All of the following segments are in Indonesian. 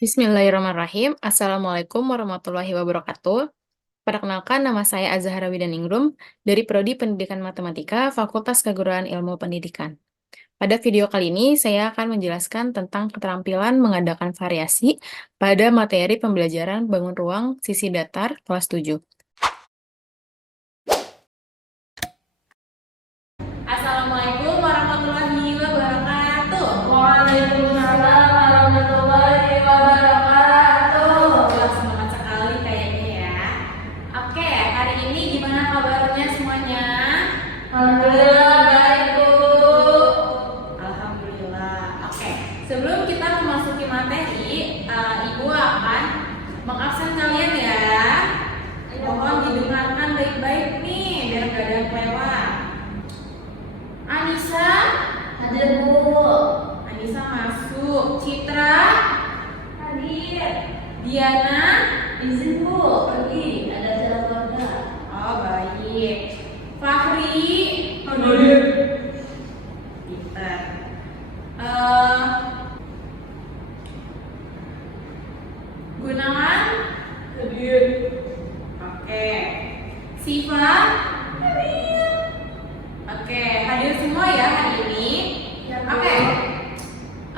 Bismillahirrahmanirrahim. Assalamualaikum warahmatullahi wabarakatuh. Perkenalkan, nama saya Azahra Widaningrum dari Prodi Pendidikan Matematika, Fakultas Keguruan Ilmu Pendidikan. Pada video kali ini, saya akan menjelaskan tentang keterampilan mengadakan variasi pada materi pembelajaran bangun ruang sisi datar kelas 7. Assalamualaikum warahmatullahi wabarakatuh. Waalaikumsalam warahmatullahi wabarakatuh. Wah, semangat sekali kayaknya ya. Oke, hari ini gimana kabarnya semuanya? Alhamdulillah baik, Bu. Alhamdulillah. Oke, sebelum kita memasuki materi, Ibu akan mengabsen kalian ya. Mohon didengarkan baik-baik nih, biar gak ada yang kelewat. Anissa, Hadir, Bu. Anissa masuk. Citra, Hadir. Diana, Izin, Bu. Pergi. Ada acara keluarga. oh baik. Fahri, Hadir. pintar. Gunawan, Hadir. oke. Siva, hadir. Oke, hadir semua ya hari ini. Oke.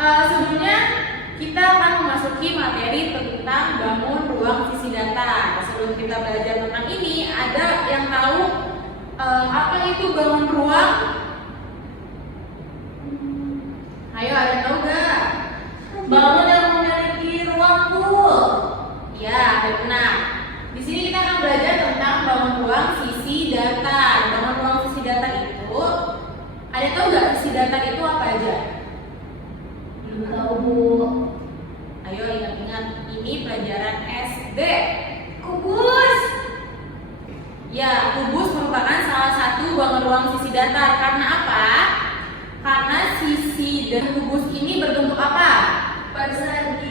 Sebelumnya kita akan memasuki materi tentang bangun ruang sisi datar. Sebelum kita belajar tentang ini, ada yang tahu apa itu bangun ruang? Ayo, ada yang tahu gak? Bangun yang memiliki ruang, Bu. Ya, benar. Di sini kita akan belajar tentang bangun ruang sisi datar. Bangun ruang sisi datar itu, ada yang tahu gak sisi datar itu apa aja? Belum tahu, Bu. Ayo ingat-ingat, ini pelajaran SD. Kubus. Ya, kubus merupakan salah satu bangun ruang sisi datar. Karena apa? Karena sisi dan kubus ini berbentuk apa? Persegi.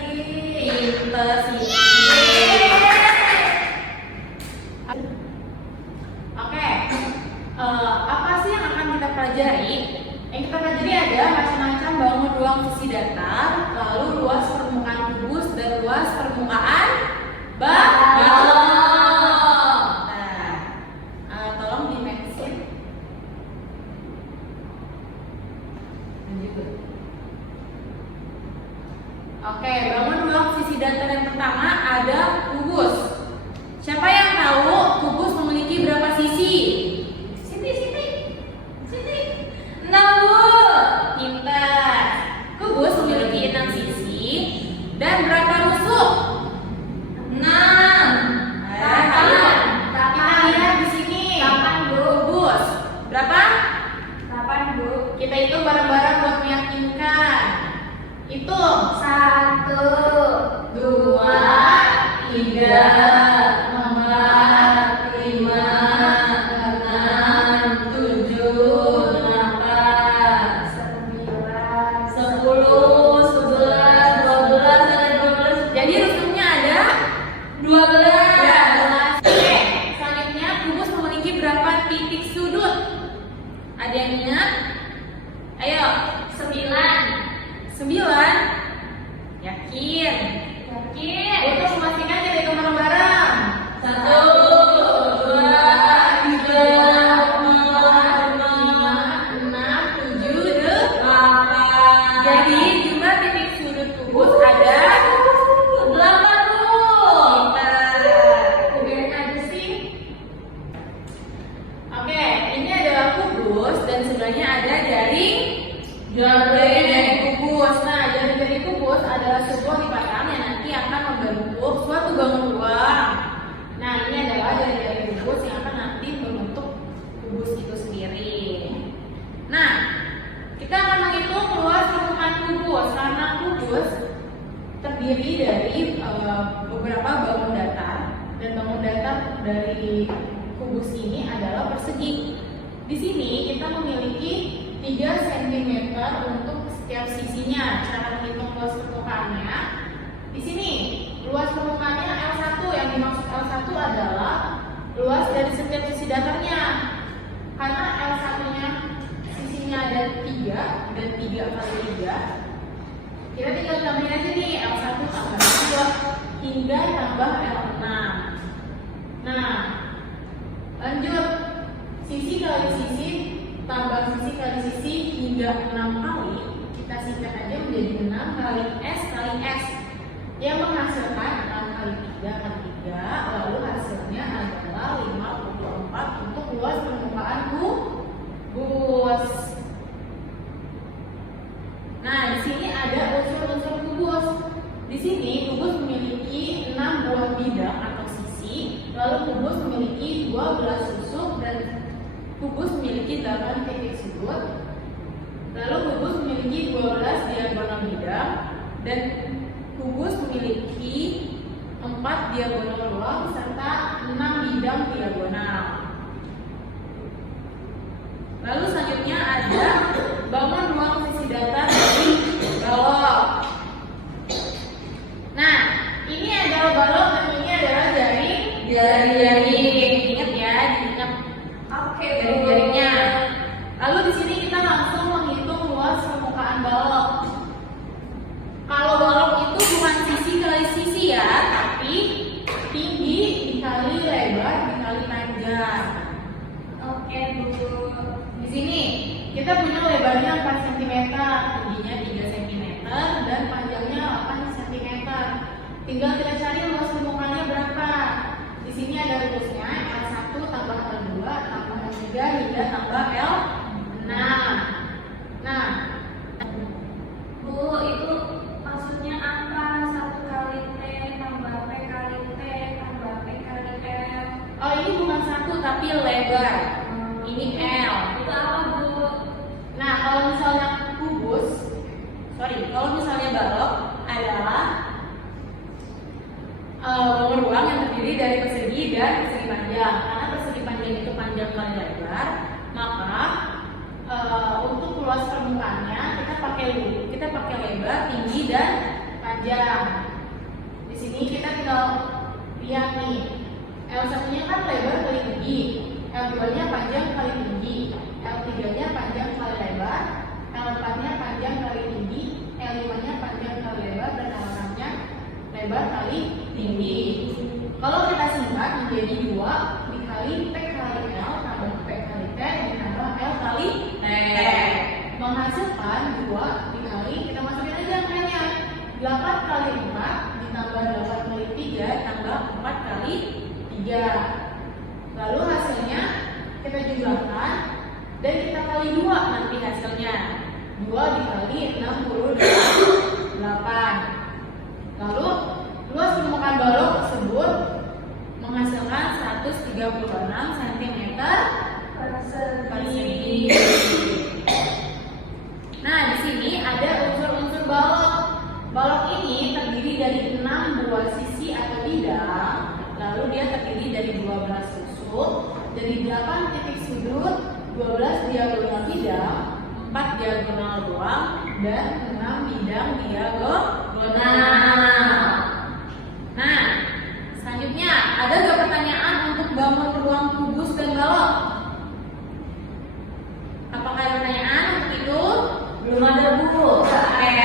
Persegi. Oke, apa sih yang akan kita pelajari? Yang kita pelajari ada macam-macam bangun ruang sisi datar, lalu luas permukaan kubus dan luas permukaan balon. Nah, tolong dimensin. Oke, bangun ruang sisi datar yang pertama ada kubus. Siapa yang tahu kubus memiliki berapa sisi? Siti. 6, Bu. Pintar. Kubus memiliki 6 sisi dan berapa rusuk? 6. Kita lihat di sini. Kubus berapa? 8, Bu. Kita hitung bareng-bareng buat meyakinkan. Hitung. 1, 2, 3, 4, 5, 6, 7, 8, 9, 10, 11, 12, ada 12. Jadi rusuknya ada 12. Oke, selanjutnya kubus memiliki berapa titik sudut? Ada yang ingat? Ayo, 9. Yakin? Untuk memastikan kita hitung bareng-bareng. 1, 2, 3, 4, 5, 6, 7, 8. Jadi jumlah titik sudut kubus ada 8, Bu. Kubiarin aja sih. Oke, ini adalah kubus dan sebelahnya ada jaring dari kubus. Nah, jaring dari kubus adalah sebuah lipatan yang nanti akan membentuk suatu bangun ruang. Nah, ini adalah jaring kubus yang akan nanti membentuk kubus itu sendiri. Nah, kita akan menghitung luas permukaan kubus. Karena kubus terdiri dari beberapa bangun datar, dan bangun datar dari kubus ini adalah persegi. Di sini kita memiliki 3 cm untuk setiap sisinya. Cara menghitung luas permukaannya, di sini luas permukaannya L1. Yang dimaksud L1 adalah luas dari setiap sisi datarnya. Karena L1-nya sisinya ada 3 dan 3 kali 3, Kita tinggal tambahin aja nih L1 tambah L2 hingga tambah L6. Nah, lanjut. Sisi kali sisi tambah sisi kali sisi hingga 6 kali. Kita singkat aja menjadi 6 kali S kali S yang menghasilkan 6 kali 3 kali 3, lalu hasilnya adalah 54 untuk luas permukaan kubus. Nah, di sini ada unsur-unsur kubus. Di sini kubus memiliki 6 buah bidang atau sisi, lalu kubus memiliki 12 susuk dan kubus memiliki 8 titik sudut. Lalu kubus memiliki 12 diagonal bidang dan kubus memiliki 4 diagonal ruang serta 6 bidang diagonal. Lalu selanjutnya ada bangun ruang sisi datar dari balok. Nah, ini adalah balok dan ini adalah jaring. Ingat ya, diingat. Oke, Jaring-jaringnya. Lalu di sini kita langsung menghitung luas permukaan balok. Kalau balok itu bukan sisi kali sisi ya, tapi tinggi dikali lebar dikali panjang. Oke, Bu. Di sini kita punya lebarnya 4 cm, tingginya 3 cm, dan panjangnya 8 cm. Tinggal kita cari luas permukaannya berapa. Di sini ada rumusnya L1 tambah L2 tambah L3 hingga tambah L6. Nah, Bu, itu maksudnya apa? 1 kali T tambah P kali T tambah P kali L. oh ini bukan 1 tapi lebar. Ini L. Itu apa, Bu? Nah, kalau misalnya kalau misalnya balok adalah bangun ruang yang terdiri dari persegi dan persegi panjang. Karena persegi panjang itu panjang kali lebar, maka untuk luas permukaannya kita pakai lebar, tinggi dan panjang. Di sini kita tinggal lihat nih, L1-nya kan lebar kali tinggi, L2-nya panjang kali tinggi, L3-nya panjang kali lebar, L4-nya panjang kali tinggi, L5-nya panjang kali lebar, dan L6-nya lebar kali tinggi. Kalau kita singkat menjadi 2 dikali P kali L tambah P kali T ditambah L kali T, menghasilkan 2 dikali, kita masukin aja angkanya, 8 kali 4 ditambah 8 kali 3 tambah 4 kali 3. Lalu hasilnya kita jumlahkan dan kita kali 2 nanti hasilnya. 2 dikali 68. Lalu luas permukaan balok tersebut menghasilkan 136 cm persegi. Nah, di sini ada unsur-unsur balok. Balok ini terdiri dari 6 buah sisi atau bidang, lalu dia terdiri dari 12 susuk, dari 8 titik sudut, 12 diagonal bidang, 4 diagonal ruang, dan 6 bidang diagonal. Nah, selanjutnya ada nggak pertanyaan untuk bangun ruang kubus dan balok? Apakah ada pertanyaan untuk itu? Belum ada, Bu. Oke,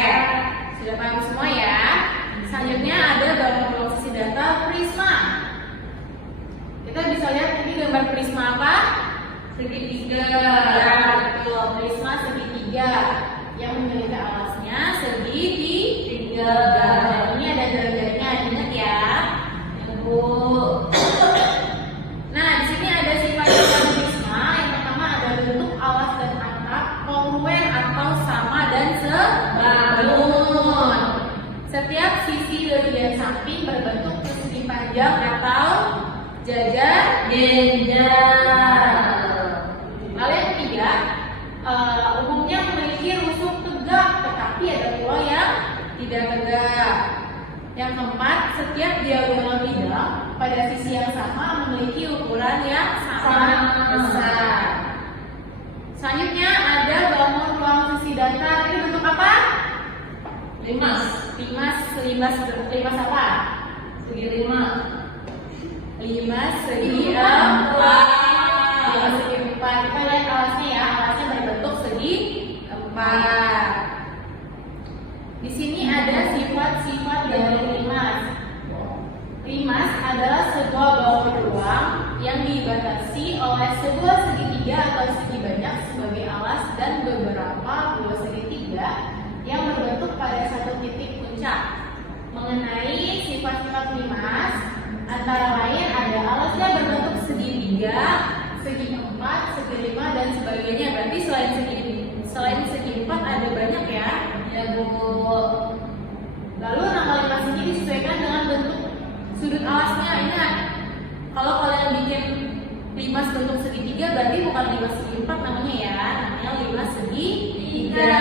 sudah paham semua ya. Selanjutnya ada bangun ruang sisi datar prisma. Kita bisa lihat ini gambar prisma apa? Segitiga. Ya, betul. Prisma segitiga yang memiliki alasnya segitiga. Ini ada jaring-jaringnya, ingat ya. Bu. Nah, di sini ada sifat-sifat prisma. Yang pertama ada bentuk alas dan atap kongruen atau sama dan sebangun. Setiap sisi bagian samping berbentuk persegi panjang atau jajar. Lalu yang ketiga, umumnya memiliki rusuk tegak, tetapi ada pula yang tidak tegak. Yang keempat, setiap diagonal bidang pada sisi yang sama memiliki ukuran yang sama besar. Selanjutnya ada bangun ruang sisi datar. Ini bentuk apa? Limas. Limas apa? Segi 5. Limas segi 4. Segi 4. Kita lihat alasnya ya. Alasnya berbentuk segi 4. Di sini ada sifat-sifat dari limas. Limas adalah sebuah bangun ruang yang dibatasi oleh sebuah segitiga atau segi banyak sebagai alas dan beberapa buah segitiga yang berbentuk pada satu titik puncak. Mengenai sifat-sifat limas, antara lain ada alasnya berbentuk segitiga, segi empat, segi lima, dan sebagainya. Berarti selain segi empat ada banyak ya. Ya Bu. Lalu nama limas ini disesuaikan dengan bentuk sudut alasnya. Ingat, kalau kalian bikin limas bentuk segitiga berarti bukan limas segi empat namanya ya, namanya limas segitiga.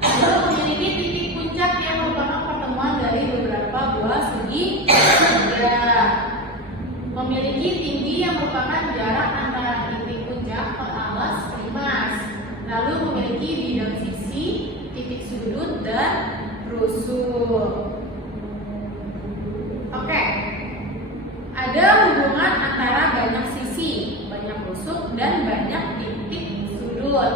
Lalu memiliki titik puncak yang merupakan pertemuan dari beberapa buah segitiga. Memiliki tinggi yang merupakan jarak antara titik puncak ke alas limas. Lalu memiliki bidang sisi, titik sudut, dan rusuk. Oke, ada hubungan antara banyak sisi, banyak rusuk, dan banyak titik sudut.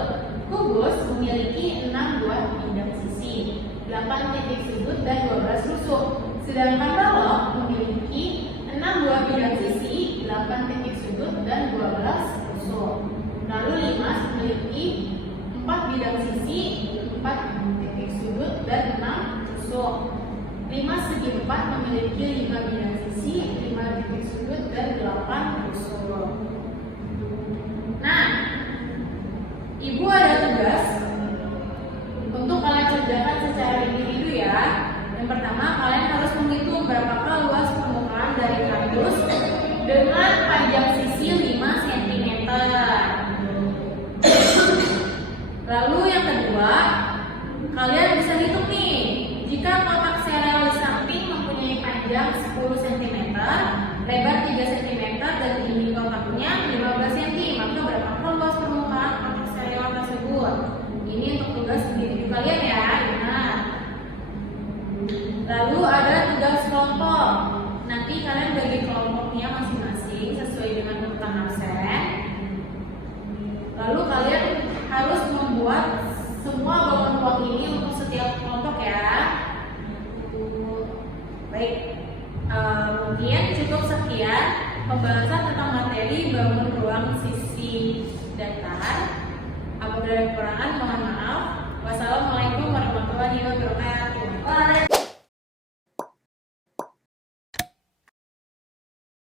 Kubus memiliki 6 buah bidang sisi, 8 titik sudut, dan 12 rusuk. Sedangkan balok memiliki 6 buah bidang sisi, 8 titik sudut, dan 12 rusuk. Lalu limas memiliki 4 bidang sisi, 4 titik sudut, dan 6 rusuk. Limas segi 4 memiliki 5 bidang sisi, 5 titik sudut, dan 8 rusuk. Nah, Ibu ada tugas untuk kalian kerjakan secara individu ya. Yang pertama, kalian harus menghitung berapakah luas permukaan dari kardus dengan panjang sisi 5 cm. Lalu yang kedua, kalian bisa hitung nih, jika kotak sereal di samping mempunyai panjang 10 cm, lebar 3 cm, dan tinggi kotaknya 15 cm, maka berapakah luas permukaan kotak sereal tersebut? Ini untuk tugas individu kalian ya, ingat. Lalu ada tugas kelompok. Nanti kalian bagi kelompoknya masing-masing sesuai dengan urutan absen. Lalu kalian harus membuat semua bangun ruang ini untuk setiap kelompok ya. Baik, mungkin cukup sekian pembahasan tentang materi bangun ruang sisi datar. Apabila ada kekurangan mohon maaf. Wassalamualaikum warahmatullahi wabarakatuh.